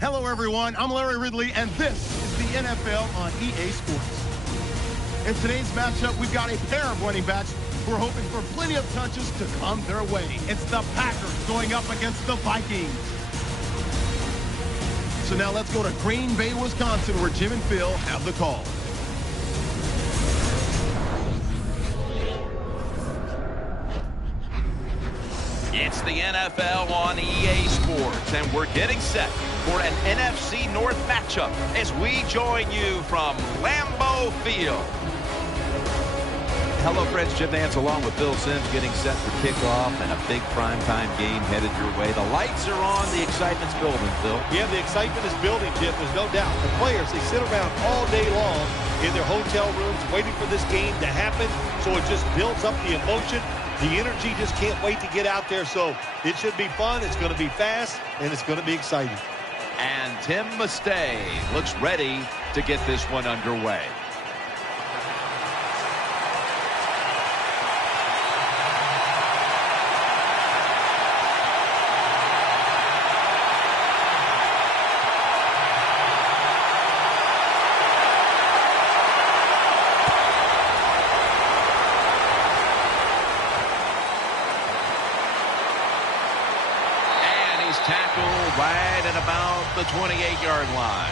Hello, everyone. I'm Larry Ridley, and this is the NFL on EA Sports. In today's matchup, we've got a pair of running backs who are hoping for plenty of touches to come their way. It's the Packers going up against the Vikings. So now let's go to Green Bay, Wisconsin, where Jim and Phil have the call. It's the NFL on EA Sports, and we're getting set for an NFC North matchup as we join you from Lambeau Field. Hello, friends. Jim Nance along with Bill Sims getting set for kickoff and a big primetime game headed your way. The lights are on. The excitement's building, Phil. Yeah, the excitement is building, Jim. There's no doubt. The players, they sit around all day long in their hotel rooms waiting for this game to happen, so it just builds up the emotion. The energy just can't wait to get out there, so it should be fun. It's going to be fast, and it's going to be exciting. And Tim Mastay looks ready to get this one underway. Tackled right at about the 28-yard line.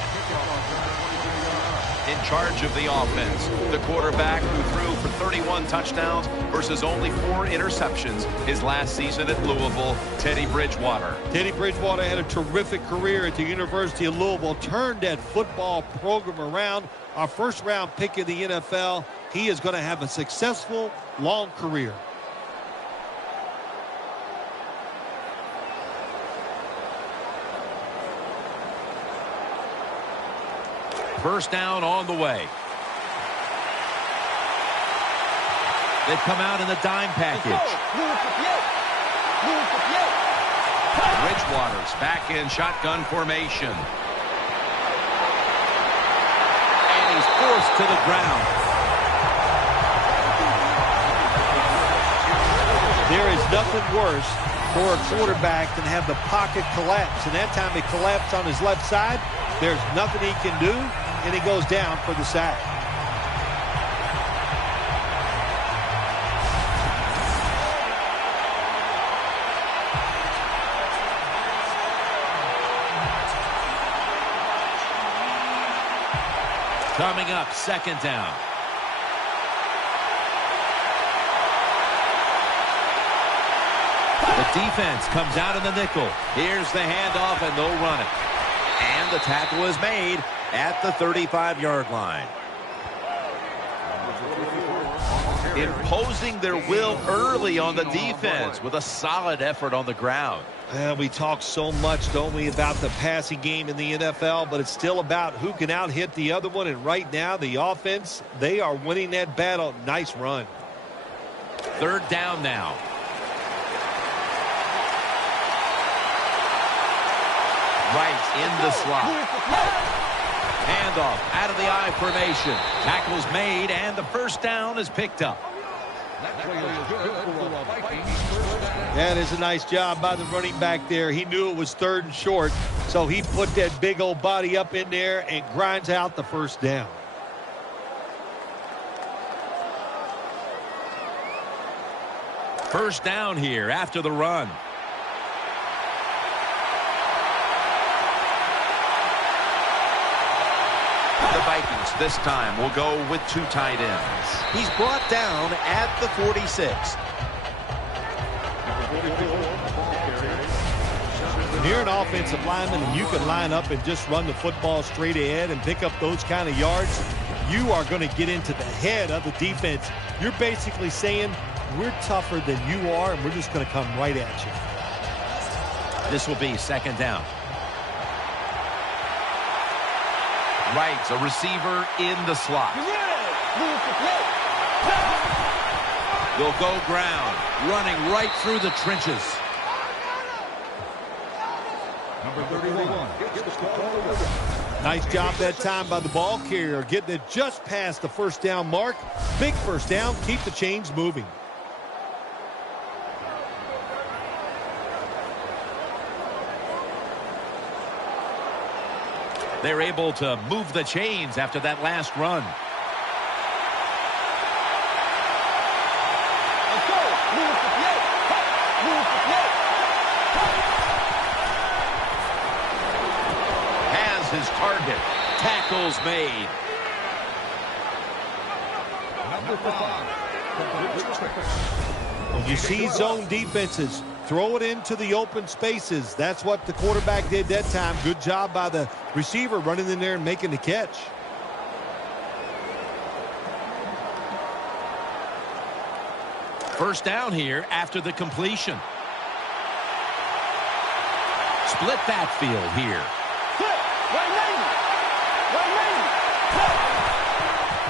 In charge of the offense, the quarterback who threw for 31 touchdowns versus only 4 interceptions his last season at Louisville, Teddy Bridgewater. Teddy Bridgewater had a terrific career at the University of Louisville, turned that football program around. Our first-round pick in the NFL. He is going to have a successful, long career. First down on the way. They've come out in the dime package. Bridgewater's back in shotgun formation. And he's forced to the ground. There is nothing worse for a quarterback than have the pocket collapse. And that time it collapsed on his left side. There's nothing he can do, and he goes down for the sack. Coming up, second down. The defense comes out in the nickel. Here's the handoff, and they'll run it. And the tackle is made at the 35-yard line. Imposing their will early on the defense with a solid effort on the ground. We talk so much, don't we, about the passing game in the NFL, but it's still about who can out-hit the other one. And right now, the offense, they are winning that battle. Nice run. Third down now. Right in the slot. Handoff out of the I formation. Tackle's made, and the first down is picked up. That is a nice job by the running back there. He knew it was third and short, so he put that big old body up in there and grinds out the first down. First down here after the run. The Vikings this time will go with 2 tight ends. He's brought down at the 46. When you're an offensive lineman and you can line up and just run the football straight ahead and pick up those kind of yards, you are going to get into the head of the defense. You're basically saying, we're tougher than you are, and we're just going to come right at you. This will be second down. Right, a receiver in the slot. They'll go ground, running right through the trenches. Number 31. Nice job that time by the ball carrier, getting it just past the first down mark. Big first down, keep the chains moving. They're able to move the chains after that last run. Has his target. Tackles made. When you see zone defenses, throw it into the open spaces. That's what the quarterback did that time. Good job by the receiver running in there and making the catch. First down here after the completion. Split backfield here.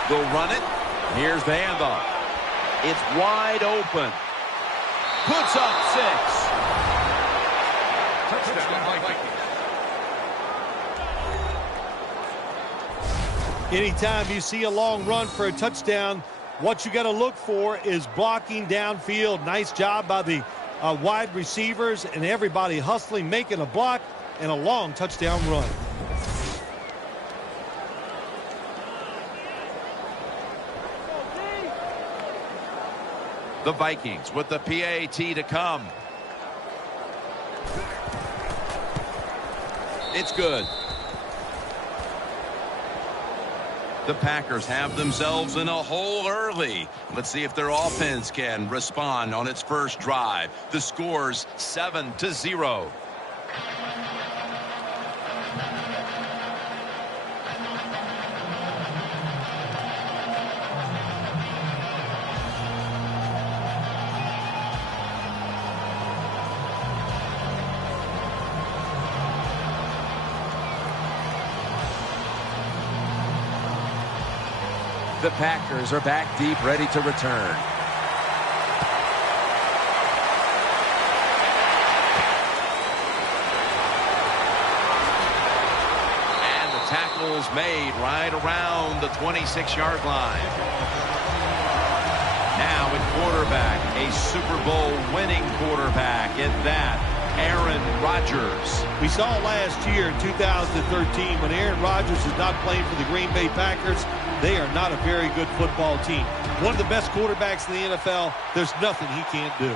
They'll run it. Here's the handoff. It's wide open. Puts up 6. Touchdown, Vikings. Anytime you see a long run for a touchdown, what you got to look for is blocking downfield. Nice job by the wide receivers and everybody hustling, making a block, and a long touchdown run. The Vikings with the PAT to come. It's good. The Packers have themselves in a hole early. Let's see if their offense can respond on its first drive. The score's 7-0. The Packers are back deep, ready to return. And the tackle's made right around the 26-yard line. Now at quarterback, a Super Bowl winning quarterback at that, Aaron Rodgers. We saw last year in 2013 when Aaron Rodgers is not playing for the Green Bay Packers, they are not a very good football team. One of the best quarterbacks in the NFL, there's nothing he can't do.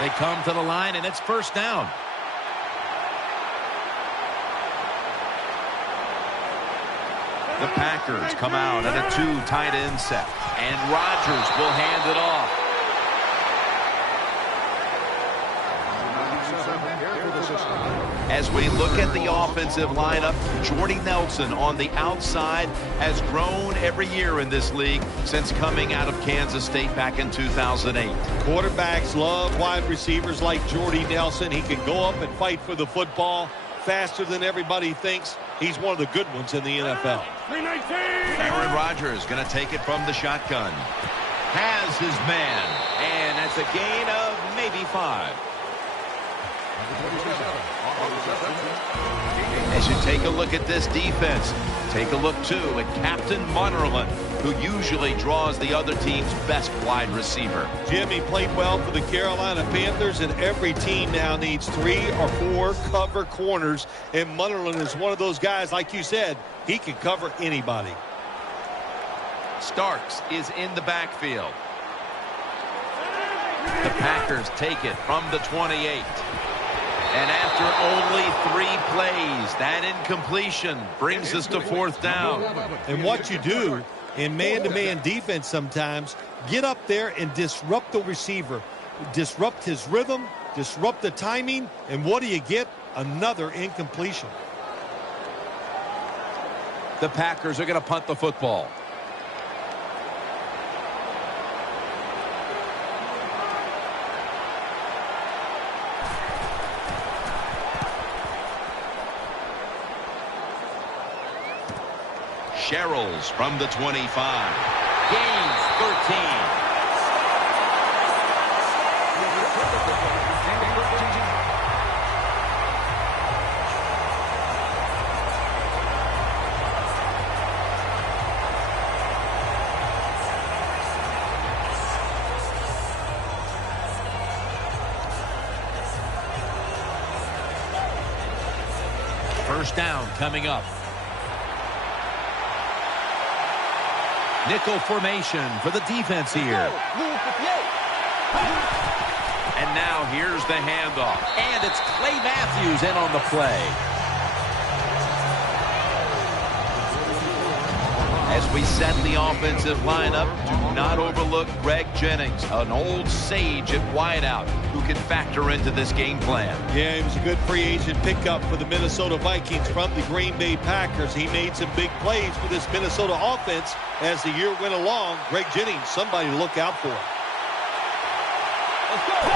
They come to the line, and it's first down. The Packers come out at a 2 tight end set. And Rodgers will hand it off. As we look at the offensive lineup, Jordy Nelson on the outside has grown every year in this league since coming out of Kansas State back in 2008. Quarterbacks love wide receivers like Jordy Nelson. He can go up and fight for the football faster than everybody thinks. He's one of the good ones in the NFL. Aaron Rodgers going to take it from the shotgun. Has his man. And that's a gain of maybe 5. As you take a look at this defense, take a look, too, at Captain Munnerlyn, who usually draws the other team's best wide receiver. Jimmy played well for the Carolina Panthers, and every team now needs 3 or 4 cover corners, and Munnerlyn is one of those guys, like you said, he can cover anybody. Starks is in the backfield. The Packers take it from the 28. And after only 3 plays, that incompletion brings us to fourth down. And what you do in man-to-man defense sometimes, get up there and disrupt the receiver. Disrupt his rhythm, disrupt the timing, and what do you get? Another incompletion. The Packers are going to punt the football. Sherrills from the 25. Gains 13. First down coming up. Nickel formation for the defense here. And now here's the handoff. And it's Clay Matthews in on the play. As we set the offensive lineup, do not overlook Greg Jennings, an old sage at wideout who can factor into this game plan. Yeah, he was a good free agent pickup for the Minnesota Vikings from the Green Bay Packers. He made some big plays for this Minnesota offense as the year went along. Greg Jennings, somebody to look out for.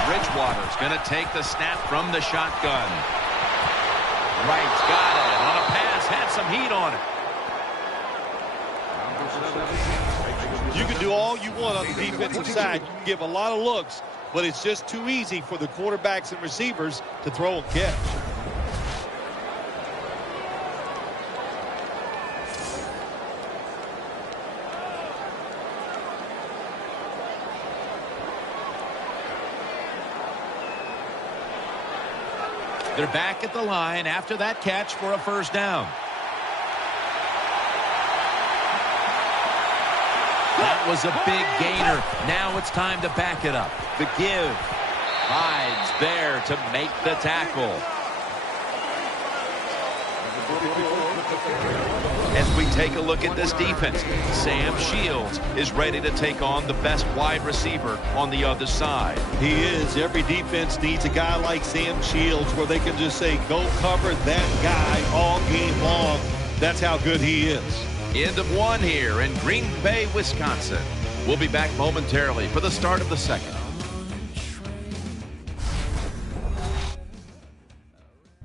Bridgewater's going to take the snap from the shotgun. Wright's got it on a pass, had some heat on it. You can do all you want on the defensive side. You can give a lot of looks, but it's just too easy for the quarterbacks and receivers to throw and catch. They're back at the line after that catch for a first down. That was a big gainer. Now it's time to back it up. The give. Hides there to make the tackle. As we take a look at this defense, Sam Shields is ready to take on the best wide receiver on the other side. He is. Every defense needs a guy like Sam Shields where they can just say, go cover that guy all game long. That's how good he is. End of one here in Green Bay, Wisconsin. We'll be back momentarily for the start of the second.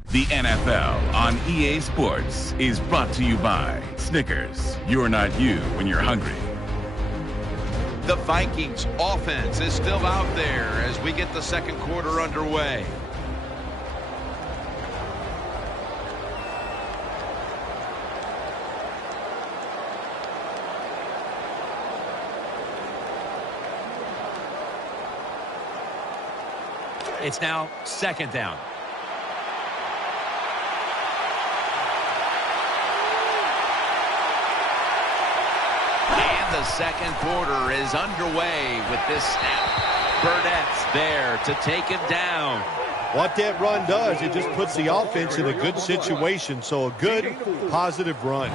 The NFL on EA Sports is brought to you by Snickers. You're not you when you're hungry. The Vikings offense is still out there as we get the second quarter underway. It's now second down. And the second quarter is underway with this snap. Burnett's there to take him down. What that run does, it just puts the offense in a good situation. So a good, positive run.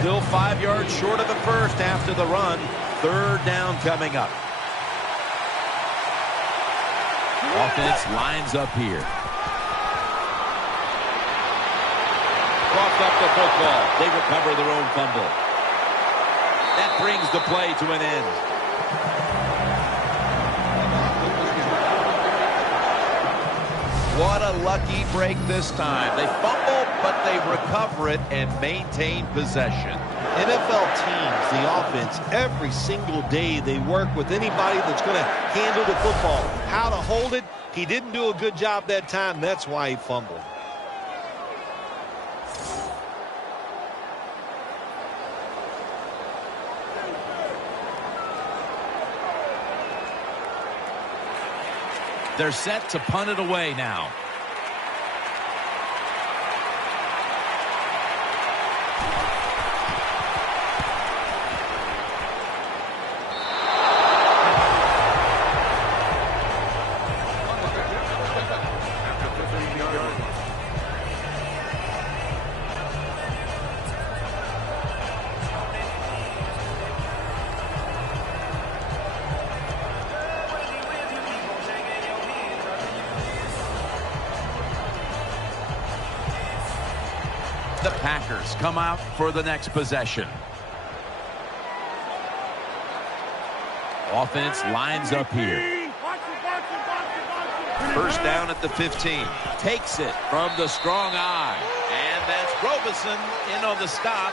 Still 5 yards short of the first after the run. Third down coming up. Offense lines up here. Coughed up the football. They recover their own fumble. That brings the play to an end. What a lucky break this time. They fumble, but they recover it and maintain possession. NFL teams, the offense, every single day they work with anybody that's going to handle the football. How to hold it, he didn't do a good job that time. That's why he fumbled. They're set to punt it away now. The Packers come out for the next possession. Offense lines up here. First down at the 15. Takes it from the strong eye. And that's Robeson in on the stop.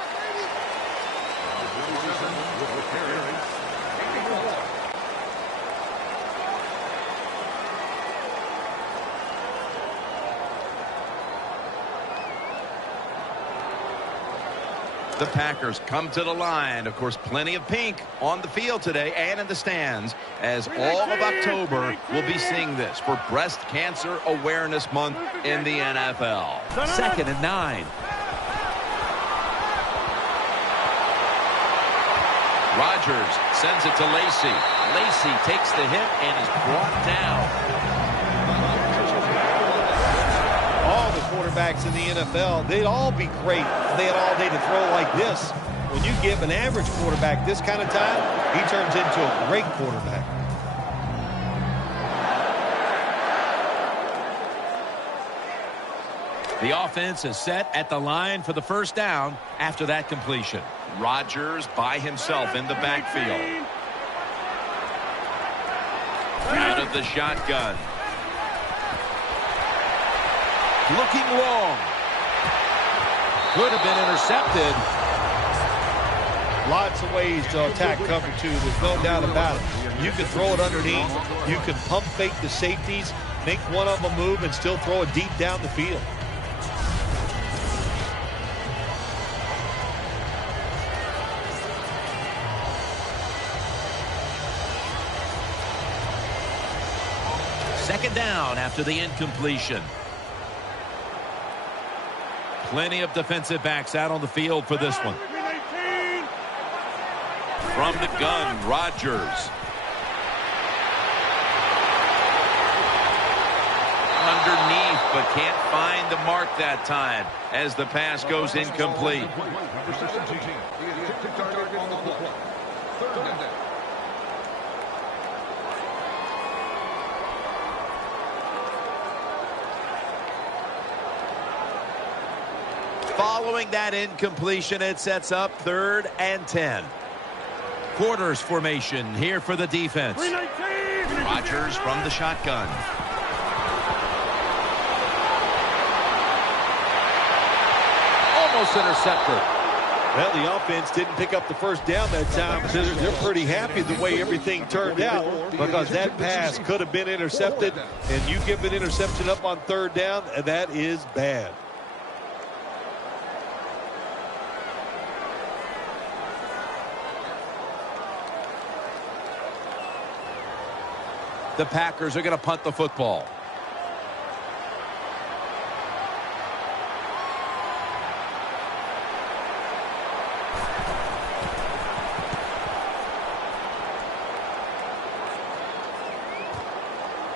The Packers come to the line. Of course, plenty of pink on the field today and in the stands, as all of October will be seeing this for Breast Cancer Awareness Month in the NFL. 2nd and 9. Rodgers sends it to Lacy. Lacy takes the hit and is brought down. All the quarterbacks in the NFL, they'd all be great if they had all day to throw like this. When you give an average quarterback this kind of time, he turns into a great quarterback. The offense is set at the line for the first down after that completion. Rodgers by himself in the backfield. Out of the shotgun. Looking long. Could have been intercepted. Lots of ways to attack cover two. There's no doubt about it. You can throw it underneath. You can pump fake the safeties, make one of them move, and still throw it deep down the field. Second down after the incompletion. Plenty of defensive backs out on the field for this one. From the gun, Rodgers. Underneath, but can't find the mark that time as the pass goes incomplete. Following that incompletion, it sets up 3rd and 10. Quarters formation here for the defense. Rodgers from the shotgun. Almost intercepted. Well, the offense didn't pick up the first down that time. They're pretty happy the way everything turned out, because that pass could have been intercepted, and you give an interception up on 3rd down, and that is bad. The Packers are going to punt the football.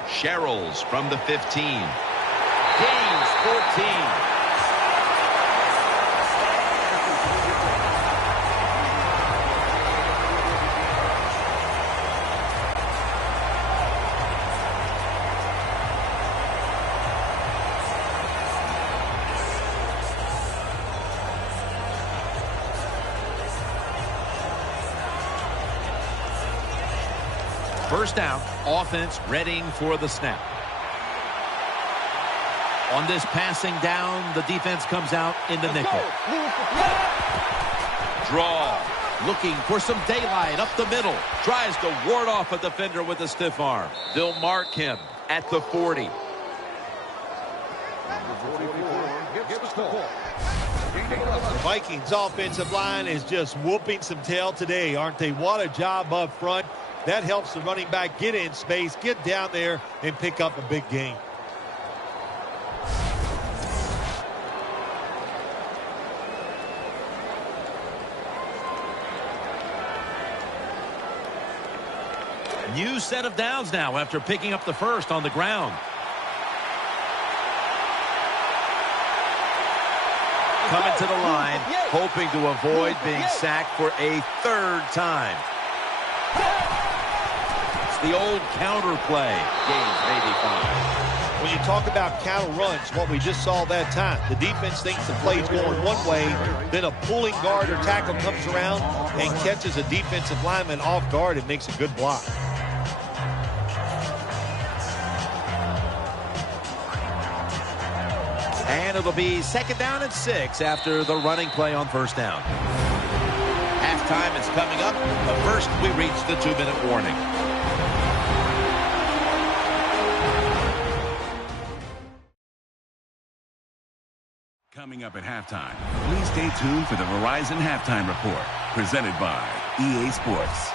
Sherrills from the 15. Gains 14. First down, offense readying for the snap. On this passing down, the defense comes out in the nickel. Draw. Looking for some daylight up the middle. Tries to ward off a defender with a stiff arm. They'll mark him at the 40. The Vikings offensive line is just whooping some tail today, aren't they? What a job up front. That helps the running back get in space, get down there, and pick up a big gain. New set of downs now after picking up the first on the ground. Coming to the line, hoping to avoid being sacked for a 3rd time. It's the old counter play. Gains maybe 5. When you talk about counter runs, what we just saw that time, the defense thinks the play's going one way, then a pulling guard or tackle comes around and catches a defensive lineman off guard and makes a good block. And it'll be 2nd down and 6 after the running play on 1st down. Halftime is coming up, but first we reach the 2-minute warning. Coming up at halftime, please stay tuned for the Verizon Halftime Report, presented by EA Sports.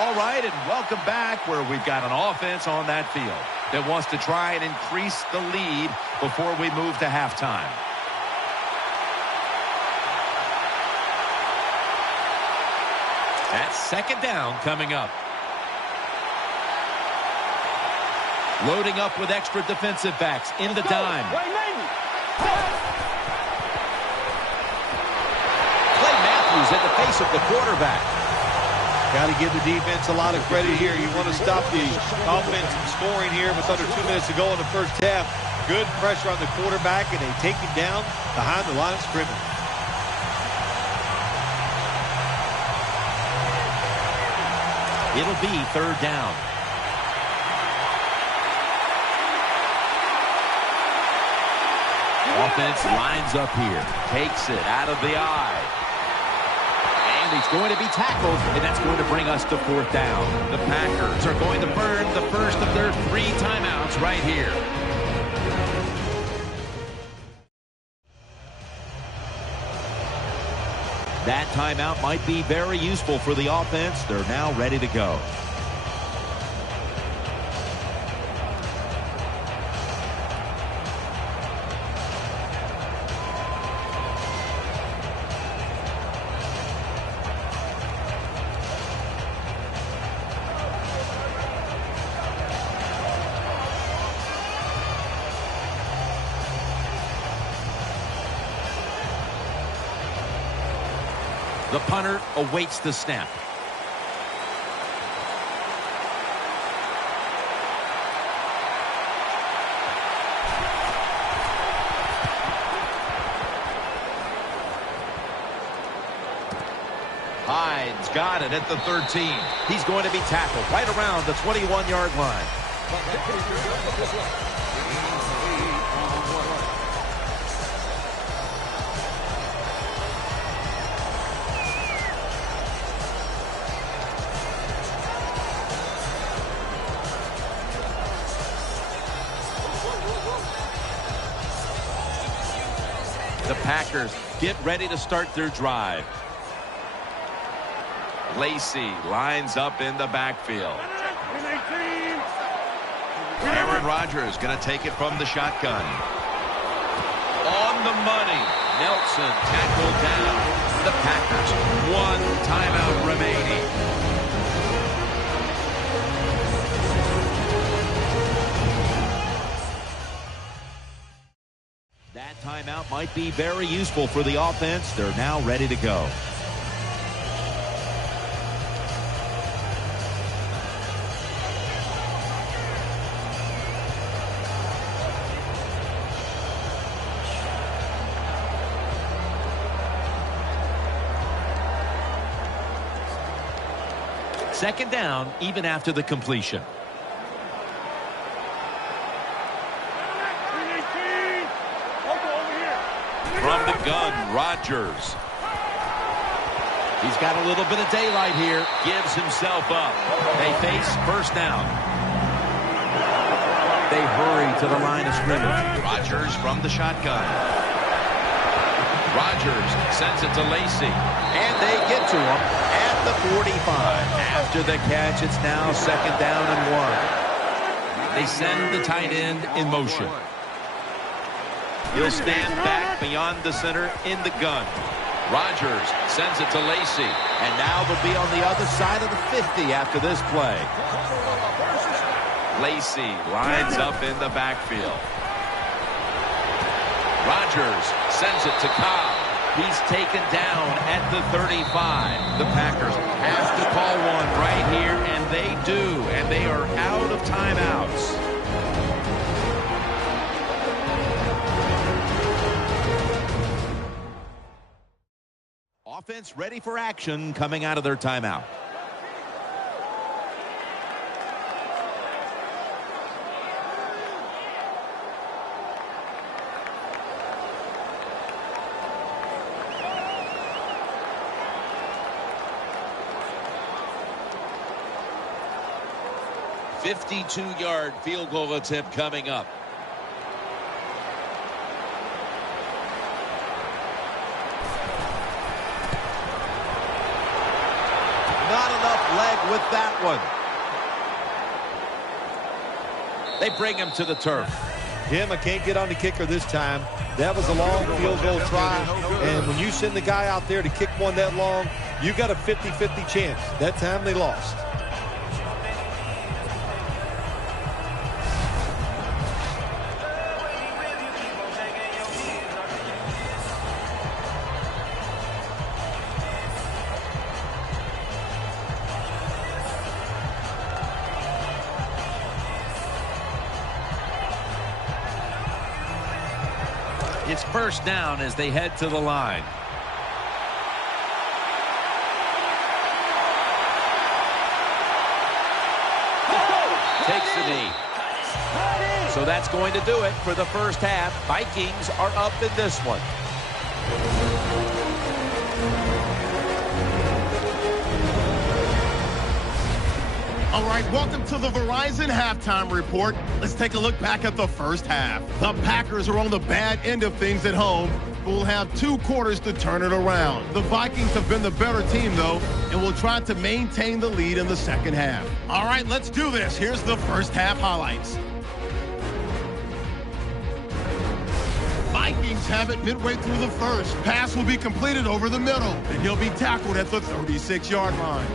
All right, and welcome back, where we've got an offense on that field that wants to try and increase the lead before we move to halftime. That's second down coming up. Loading up with extra defensive backs in the dime. Clay Matthews in the face of the quarterback. Got to give the defense a lot of credit here. You want to stop the offense from scoring here with under 2 minutes to go in the first half. Good pressure on the quarterback, and they take him down behind the line of scrimmage. It'll be third down. Offense lines up here. Takes it out of the eye. And he's going to be tackled, and that's going to bring us to fourth down. The Packers are going to burn the first of their 3 timeouts right here. That timeout might be very useful for the offense. They're now ready to go. The punter awaits the snap. Hyde's got it at the 13. He's going to be tackled right around the 21-yard line. The Packers get ready to start their drive. Lacey lines up in the backfield. Aaron Rodgers going to take it from the shotgun. On the money. Nelson tackled down. The Packers, 1 timeout remaining. That timeout might be very useful for the offense. They're now ready to go. Second down, even after the completion. From the gun, Rodgers. He's got a little bit of daylight here. Gives himself up. They face first down. They hurry to the line of scrimmage. Rodgers from the shotgun. Rodgers sends it to Lacey. And they get to him at the 45. After the catch, it's now second down and 1. They send the tight end in motion. He'll stand back beyond the center in the gun. Rodgers sends it to Lacey. And now they'll be on the other side of the 50 after this play. Lacey lines up in the backfield. Rodgers sends it to Cobb. He's taken down at the 35. The Packers have to call one right here, and they do. And they are out of timeouts. Offense ready for action coming out of their timeout. A 52-yard field goal attempt coming up. with that one. They bring him to the turf. Jim, I can't get on the kicker this time. That was a long field goal try, and when you send the guy out there to kick one that long, you got a 50-50 chance. That time they lost. It's first down as they head to the line. Takes a knee. So that's going to do it for the first half. Vikings are up in this one. All right, welcome to the Verizon Halftime Report. Let's take a look back at the first half. The Packers are on the bad end of things at home, but will have 2 quarters to turn it around. The Vikings have been the better team, though, and will try to maintain the lead in the second half. All right, let's do this. Here's the first half highlights. Vikings have it midway through the first. Pass will be completed over the middle, and he'll be tackled at the 36-yard line.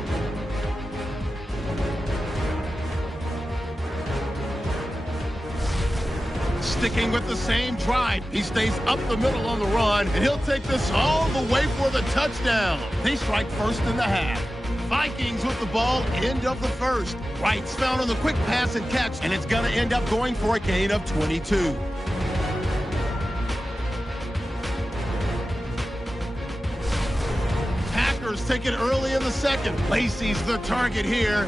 Sticking with the same drive, he stays up the middle on the run, and he'll take this all the way for the touchdown. They strike first in the half. Vikings with the ball, end of the first. Wright's found on the quick pass and catch, and it's going to end up going for a gain of 22. Packers take it early in the second. Lacey's the target here.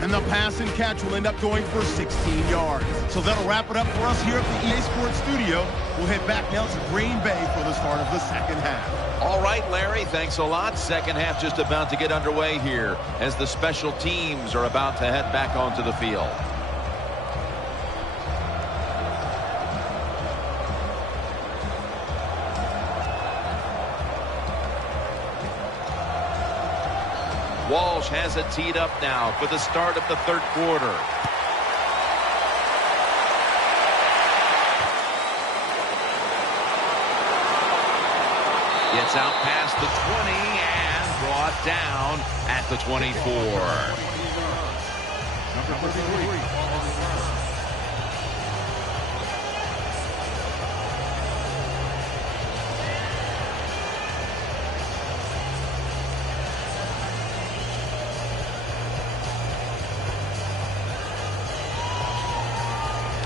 And the pass and catch will end up going for 16 yards. So that'll wrap it up for us here at the EA Sports Studio. We'll head back now to Green Bay for the start of the second half. All right, Larry, thanks a lot. Second half just about to get underway here as the special teams are about to head back onto the field. Walsh has it teed up now for the start of the third quarter. Gets out past the 20 and brought down at the 24. Number 33.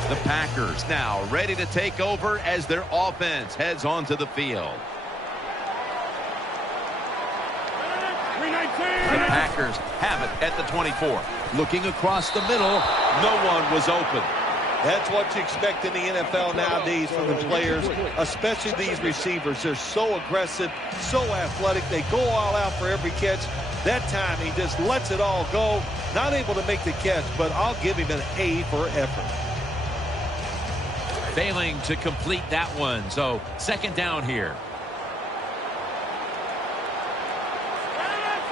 The Packers now ready to take over as their offense heads onto the field. The Packers have it at the 24. Looking across the middle, no one was open. That's what you expect in the NFL nowadays from the players, especially these receivers. They're so aggressive, so athletic. They go all out for every catch. That time he just lets it all go. Not able to make the catch, but I'll give him an A for effort. Failing to complete that one, so second down here.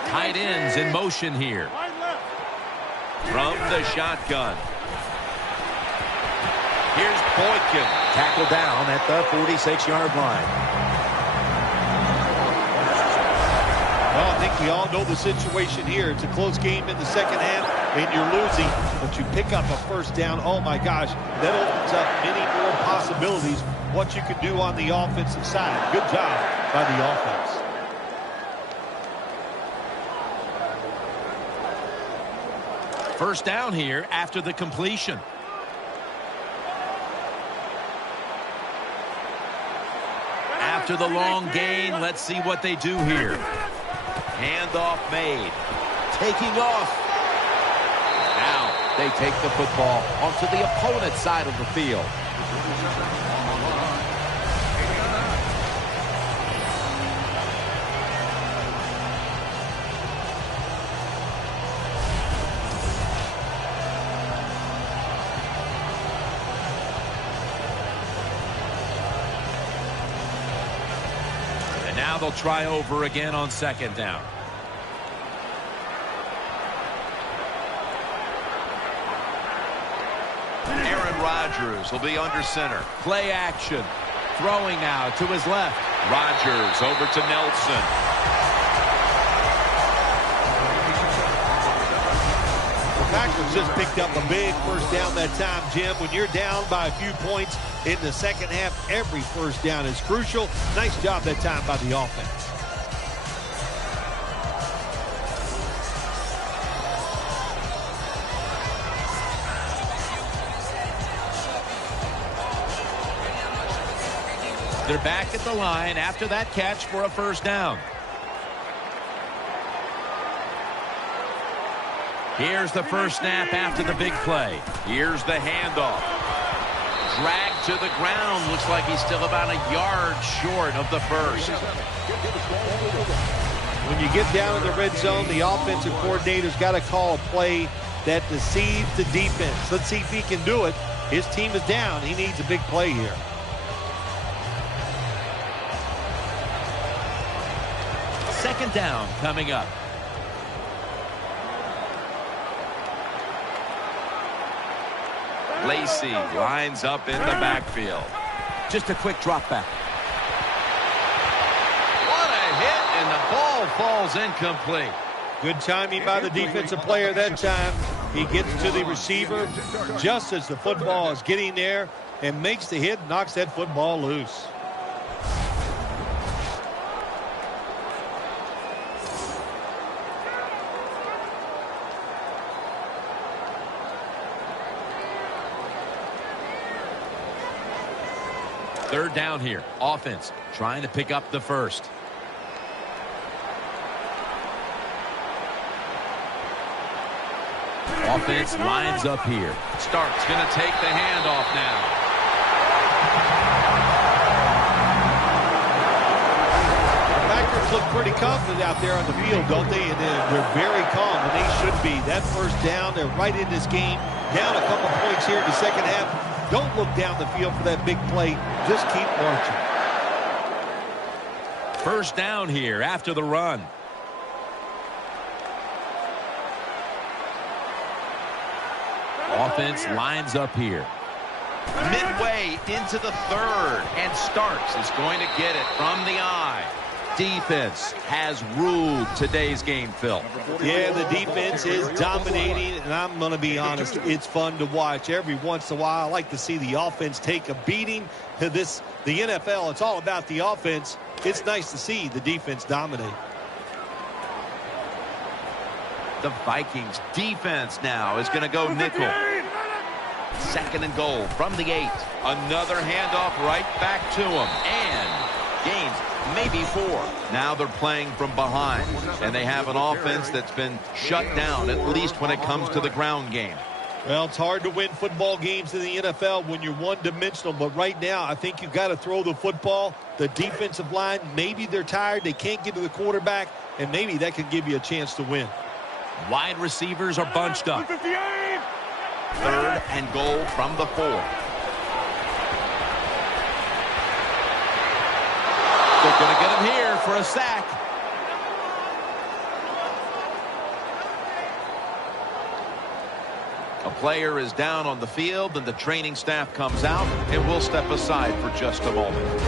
Tight ends in motion here. From the shotgun. Here's Boykin. Tackle down at the 46-yard line. Well, I think we all know the situation here. It's a close game in the second half, and you're losing. But you pick up a first down. Oh, my gosh. That opens up many more possibilities what you can do on the offensive side. Good job by the offense. First down here after the completion. After the long gain, let's see what they do here. Handoff made. Taking off. Now they take the football onto the opponent's side of the field. Now they'll try over again on second down. Rodgers will be under center. Play action. Throwing now to his left. Rodgers over to Nelson. The Packers just picked up a big first down that time, Jim. When you're down by a few points in the second half, every first down is crucial. Nice job that time by the offense. They're back at the line after that catch for a first down. Here's the first snap after the big play. Here's the handoff. Dragged to the ground. Looks like he's still about a yard short of the first. When you get down in the red zone, the offensive coordinator's got to call a play that deceives the defense. Let's see if he can do it. His team is down. He needs a big play here. Second down coming up. Lacey lines up in the backfield. Just a quick drop back. What a hit, and the ball falls incomplete. Good timing by the defensive player that time. He gets to the receiver just as the football is getting there and makes the hit, knocks that football loose. Third down here. Offense trying to pick up the first. Offense lines up here. Stark's going to take the handoff now. The Packers look pretty confident out there on the field, don't they? And they're very calm, and they should be. That first down, they're right in this game. Down a couple points here in the second half. Don't look down the field for that big play. Just keep marching. First down here after the run. Offense lines up here. Midway into the third, and Starks is going to get it from the eye. Defense has ruled today's game, Phil. Yeah, the defense is dominating, and I'm going to be honest, it's fun to watch. Every once in a while, I like to see the offense take a beating to this. The NFL, it's all about the offense. It's nice to see the defense dominate. The Vikings defense now is going to go nickel. Second and goal from the 8. Another handoff right back to him. And gains maybe 4. Now they're playing from behind. And they have an offense that's been shut down, at least when it comes to the ground game. Well, it's hard to win football games in the NFL when you're one-dimensional. But right now, I think you've got to throw the football. The defensive line, maybe they're tired. They can't get to the quarterback. And maybe that could give you a chance to win. Wide receivers are bunched up. Third and goal from the 4. They're going to get him here for a sack. A player is down on the field, and the training staff comes out, and we'll step aside for just a moment.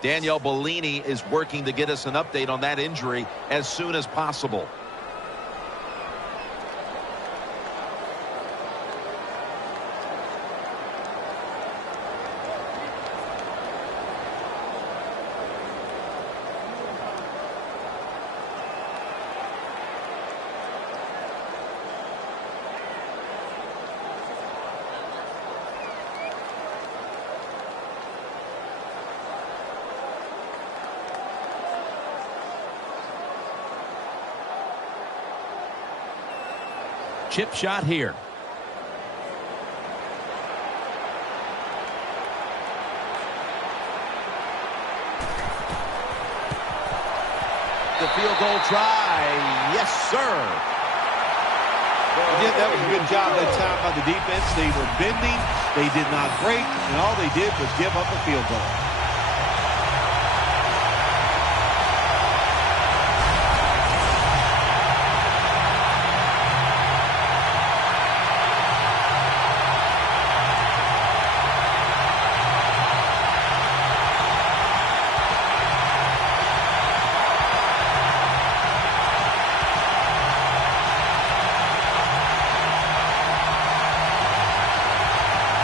Danielle Bellini is working to get us an update on that injury as soon as possible. Chip shot here. The field goal try. Yes, sir. Yeah, that was a good job that time by the defense. They were bending. They did not break. And all they did was give up a field goal.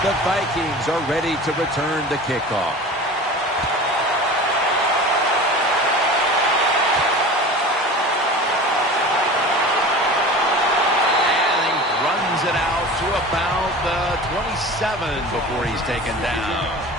The Vikings are ready to return the kickoff. And he runs it out to about the 27 before he's taken down.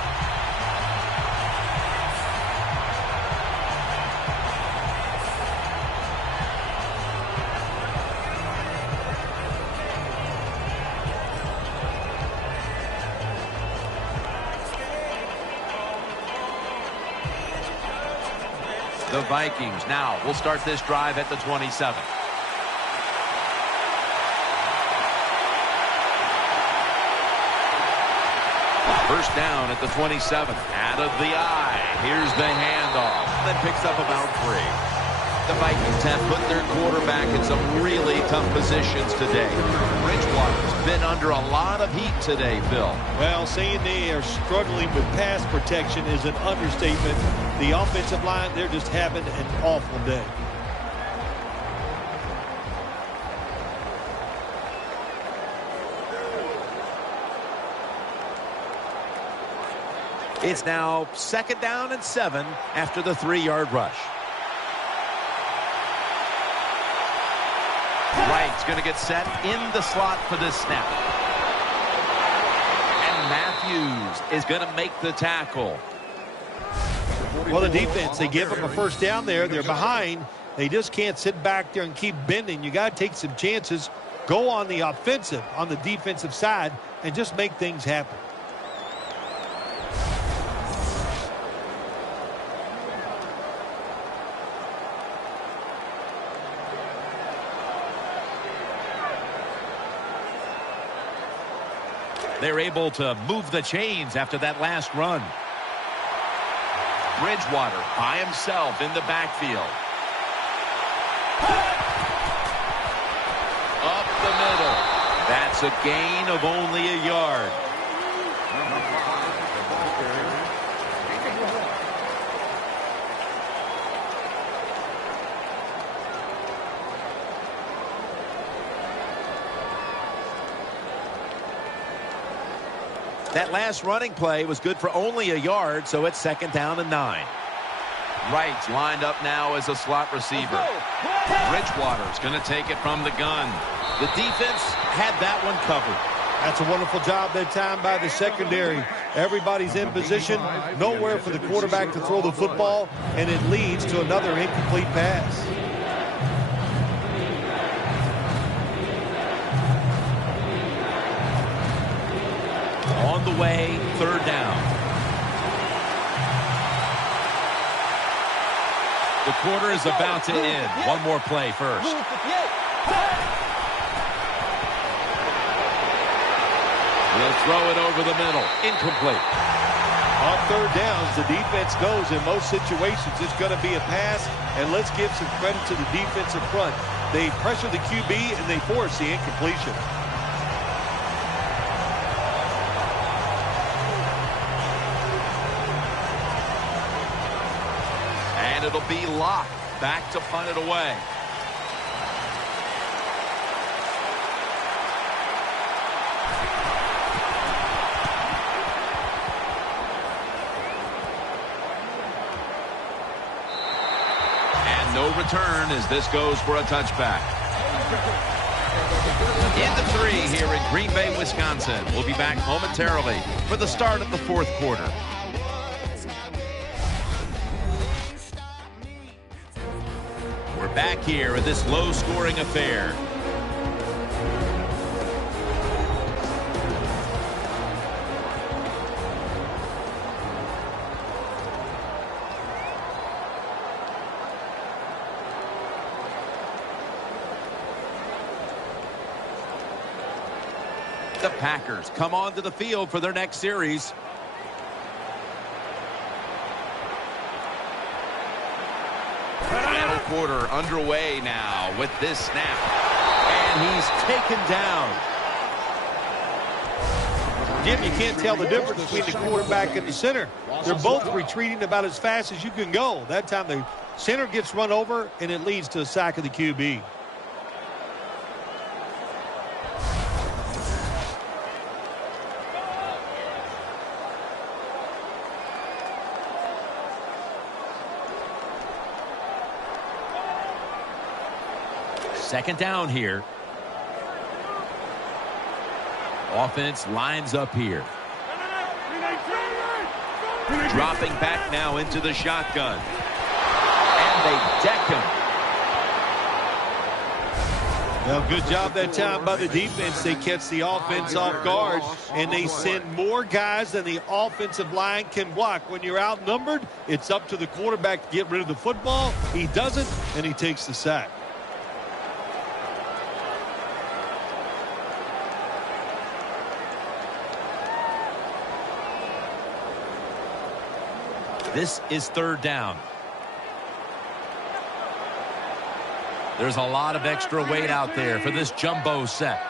The Vikings now will start this drive at the 27. First down at the 27. Out of the eye. Here's the handoff. That picks up about 3. The Vikings have put their quarterback in some really tough positions today. Bridgewater's been under a lot of heat today, Phil. Well, saying they are struggling with pass protection is an understatement. The offensive line, they're just having an awful day. It's now 2nd down and 7 after the 3-yard rush. Wright's going to get set in the slot for this snap. And Matthews is going to make the tackle. Well, the defense, they give them a first down there. They're behind. They just can't sit back there and keep bending. You got to take some chances. Go on the offensive, on the defensive side, and just make things happen. They're able to move the chains after that last run. Bridgewater by himself in the backfield. Up the middle. That's a gain of only a yard. That last running play was good for only a yard, so it's 2nd down and 9. Wright's lined up now as a slot receiver. Bridgewater's going to take it from the gun. The defense had that one covered. That's a wonderful job that time by the secondary. Everybody's in position, nowhere for the quarterback to throw the football, and it leads to another incomplete pass. On the way, 3rd down. The quarter is about to end. One more play first. He'll throw it over the middle. Incomplete. On 3rd downs, the defense knows in most situations it's going to be a pass, and let's give some credit to the defensive front. They pressure the QB, and they force the incompletion. And it'll be locked. Back to punt it away. And no return as this goes for a touchback. In the 3 here in Green Bay, Wisconsin. We'll be back momentarily for the start of the 4th quarter. Back here in this low-scoring affair. The Packers come onto the field for their next series. Quarter underway now with this snap, and he's taken down. Jim, you can't tell the difference between the quarterback and the center. They're both retreating about as fast as you can go. That time the center gets run over, and it leads to a sack of the QB. second down here. Offense lines up here. Dropping back now into the shotgun. And they deck him. Well, good job that time by the defense. They catch the offense off guard, and they send more guys than the offensive line can block. When you're outnumbered, it's up to the quarterback to get rid of the football. He doesn't, and he takes the sack. This is third down. There's a lot of extra weight out there for this jumbo set.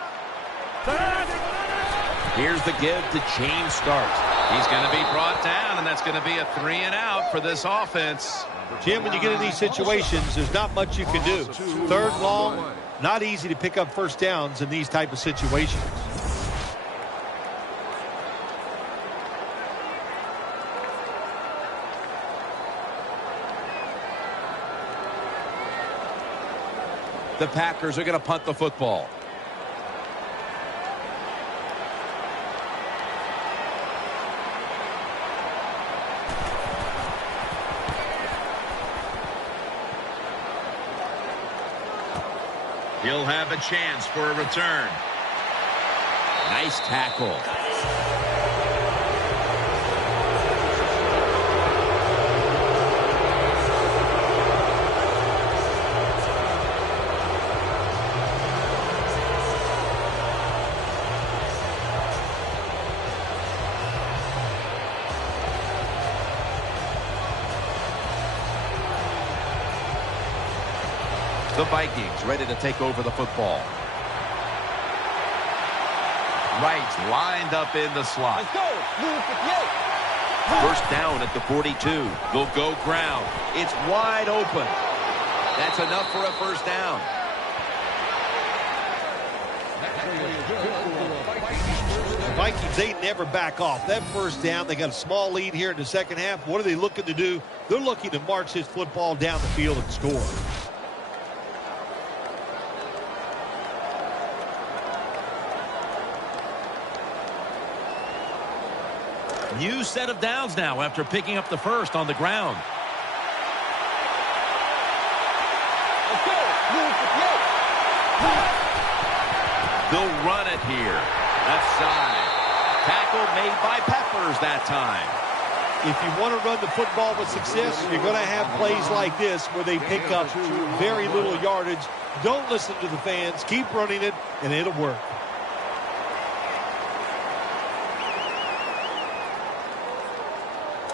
Here's the give to James Starks. He's going to be brought down, and that's going to be a 3 and out for this offense. Jim, when you get in these situations, there's not much you can do. Third long, not easy to pick up first downs in these type of situations. The Packers are going to punt the football. He'll have a chance for a return. Nice tackle. The Vikings ready to take over the football. Right lined up in the slot. Let's go. First down at the 42. They'll go ground. It's wide open. That's enough for a first down. The Vikings, they never back off. That first down, they got a small lead here in the second half. What are they looking to do? They're looking to march this football down the field and score. New set of downs now after picking up the first on the ground. Let's go. They'll run it here. Left side. Tackle made by Peppers that time. If you want to run the football with success, you're going to have plays like this where they pick up very little yardage. Don't listen to the fans. Keep running it, and it'll work.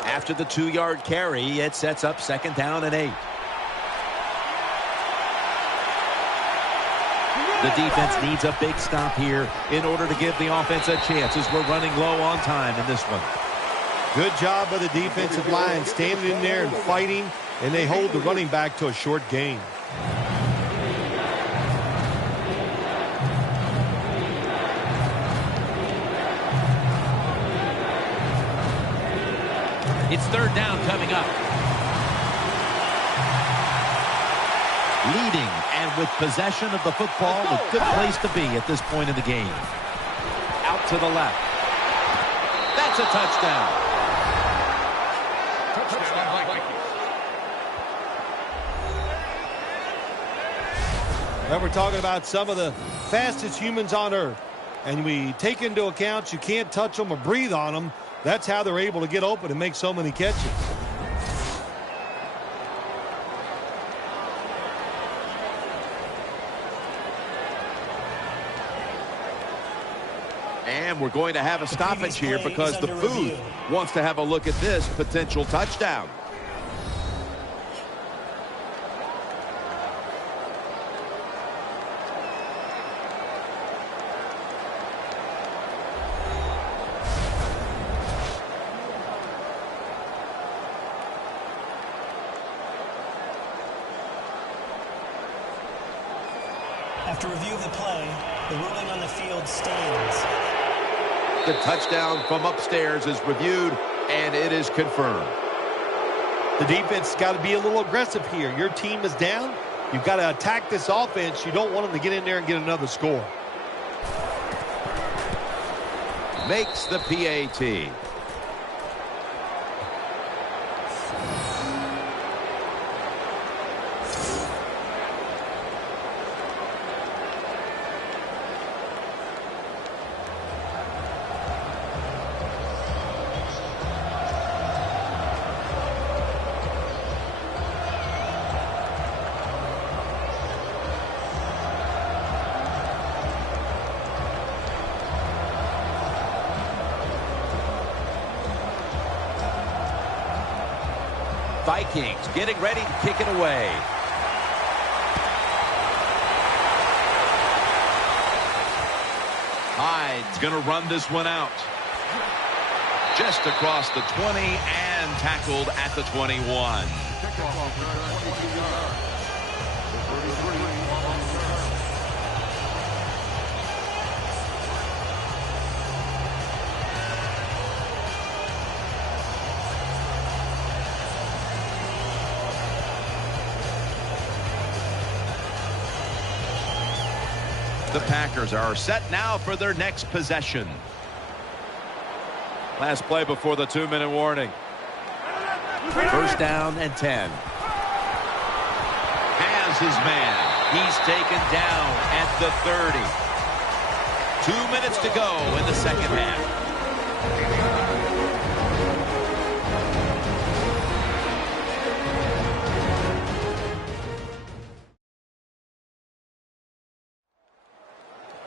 After the 2-yard carry, it sets up second down and 8. The defense needs a big stop here in order to give the offense a chance as we're running low on time in this one. Good job by the defensive line, standing in there and fighting, and they hold the running back to a short gain. It's third down coming up. Leading and with possession of the football, a good place to be at this point in the game. Out to the left. That's a touchdown. Well, we're talking about some of the fastest humans on earth. And we take into account you can't touch them or breathe on them. That's how they're able to get open and make so many catches. And we're going to have a stoppage here because the booth wants to have a look at this potential touchdown. After review of the play, the ruling on the field stands. The touchdown from upstairs is reviewed, and it is confirmed. The defense has got to be a little aggressive here. Your team is down. You've got to attack this offense. You don't want them to get in there and get another score. Makes the PAT. Vikings getting ready to kick it away. Hyde's going to run this one out. Just across the 20 and tackled at the 21. The Packers are set now for their next possession. Last play before the 2-minute warning. First down and 10. Has his man. He's taken down at the 30. 2 minutes to go in the second half.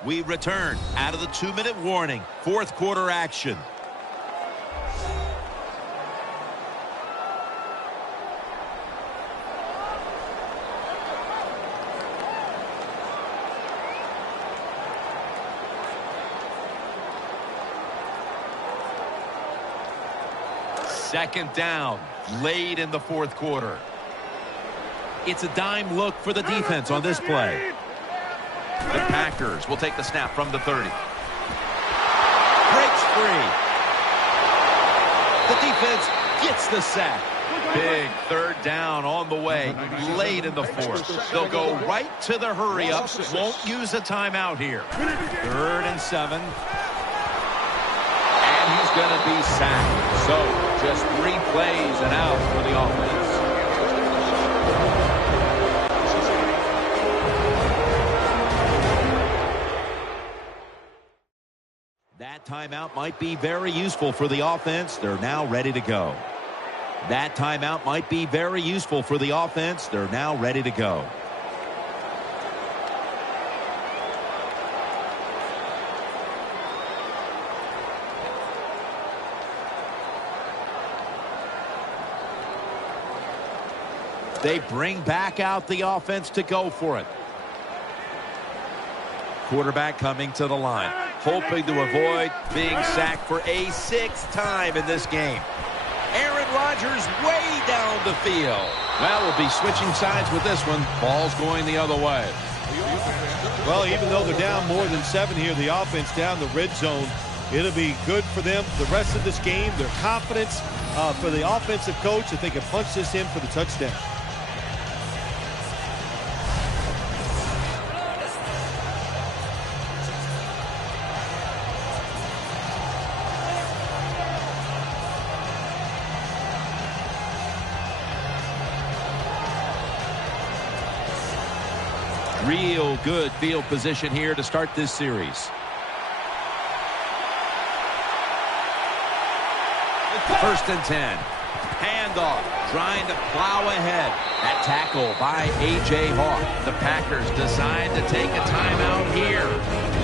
We return out of the 2-minute warning. Fourth quarter action. Second down, late in the fourth quarter. It's a dime look for the defense on this play. The Packers will take the snap from the 30. Breaks free. The defense gets the sack. Big third down on the way, late in the fourth. They'll go right to the hurry-ups. Won't use a timeout here. 3rd and 7. And he's going to be sacked. So, just 3 plays and out for the offense. That timeout might be very useful for the offense. They're now ready to go. That timeout might be very useful for the offense. They're now ready to go. They bring back out the offense to go for it. Quarterback coming to the line, hoping to avoid being sacked for a 6th time in this game. Aaron Rodgers way down the field. Well, we'll be switching sides with this one. Ball's going the other way. Well, even though they're down more than 7 here, the offense down the red zone, it'll be good for them the rest of this game. Their confidence for the offensive coach that they can punch this in for the touchdown. Real good field position here to start this series. First and 10. Handoff, trying to plow ahead. That tackle by A.J. Hawk. The Packers decide to take a timeout here,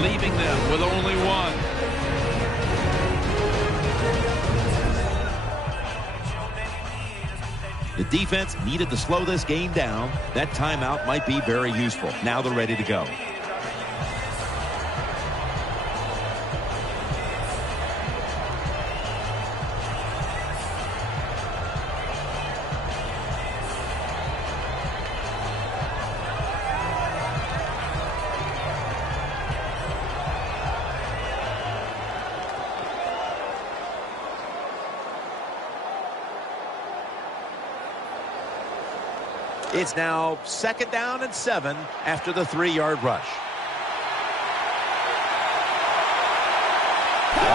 leaving them with only one. The defense needed to slow this game down. That timeout might be very useful. Now they're ready to go. It's now 2nd down and 7 after the 3-yard rush.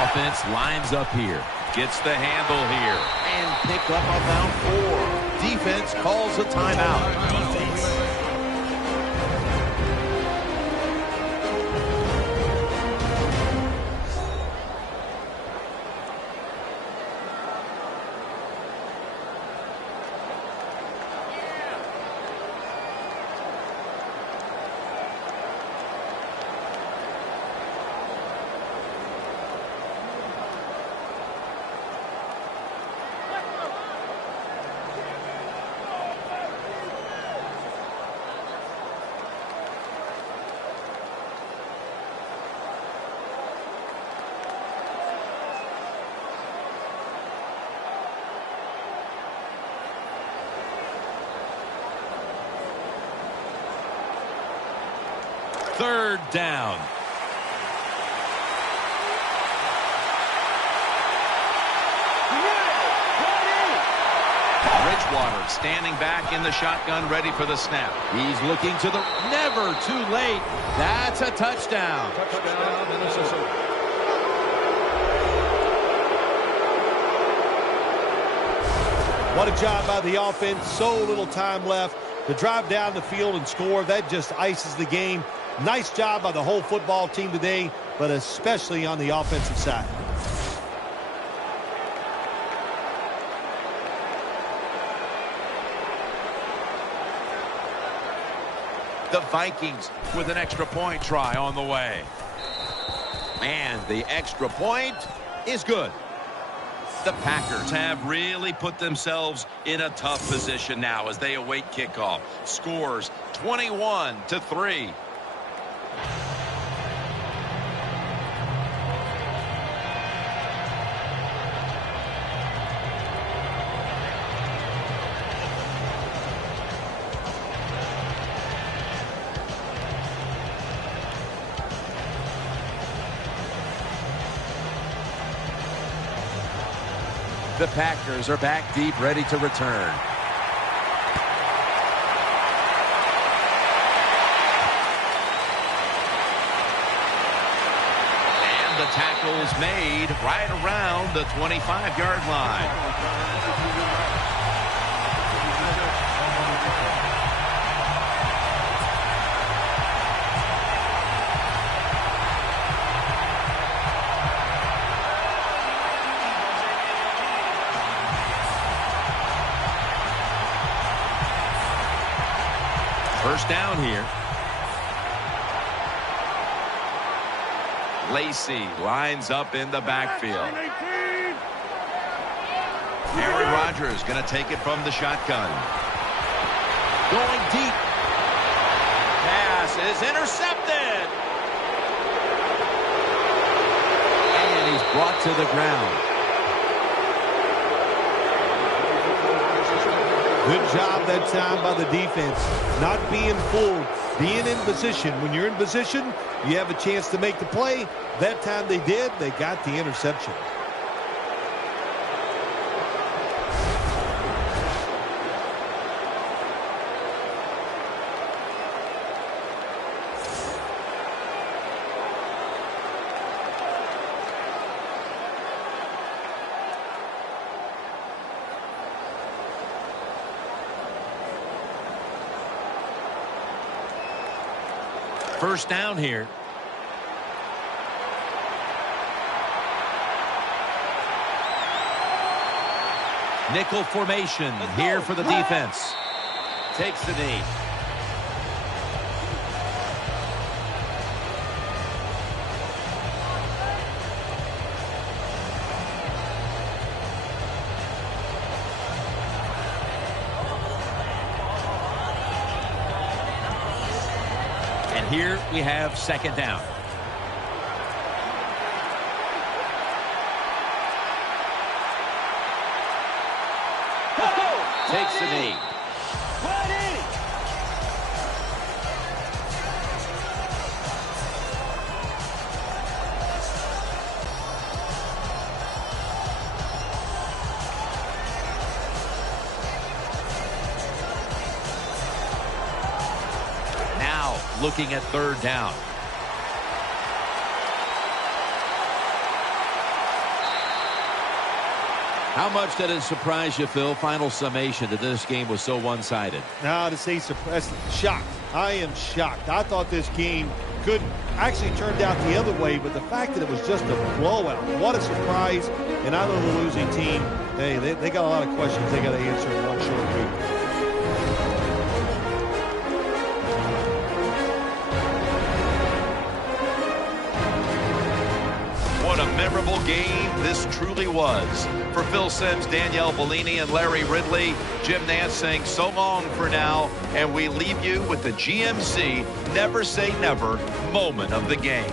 Offense lines up here. Gets the handle here. And pick up about 4. Defense calls a timeout. Defense. Third down. Bridgewater standing back in the shotgun, ready for the snap. He's looking to the... Never too late. That's a touchdown. Touchdown, Minnesota. What a job by the offense. So little time left to drive down the field and score. That just ices the game. Nice job by the whole football team today, but especially on the offensive side. The Vikings with an extra point try on the way. And the extra point is good. The Packers have really put themselves in a tough position now as they await kickoff. Scores 21-3. The Packers are back deep, ready to return. And the tackle is made right around the 25-yard line. First down here. Lacey lines up in the backfield. Aaron Rodgers going to take it from the shotgun. Going deep. Pass is intercepted. And he's brought to the ground. Good job that time by the defense. Not being fooled, being in position. When you're in position, you have a chance to make the play. That time they did. They got the interception. First down here. Nickel formation here for the defense. Takes the knee. Here we have second down. Takes the knee. looking at 3rd down. How much did it surprise you, Phil, final summation, that this game was so one-sided? Now, to say surprised, shocked. I am shocked. I thought this game could actually turned out the other way, but the fact that it was just a blowout, what a surprise. And I know the losing team, hey, they got a lot of questions they got to answer in one short week. What a memorable game this truly was. For Phil Simms, Danielle Bellini, and Larry Ridley, Jim Nance saying so long for now, and we leave you with the GMC Never Say Never moment of the game.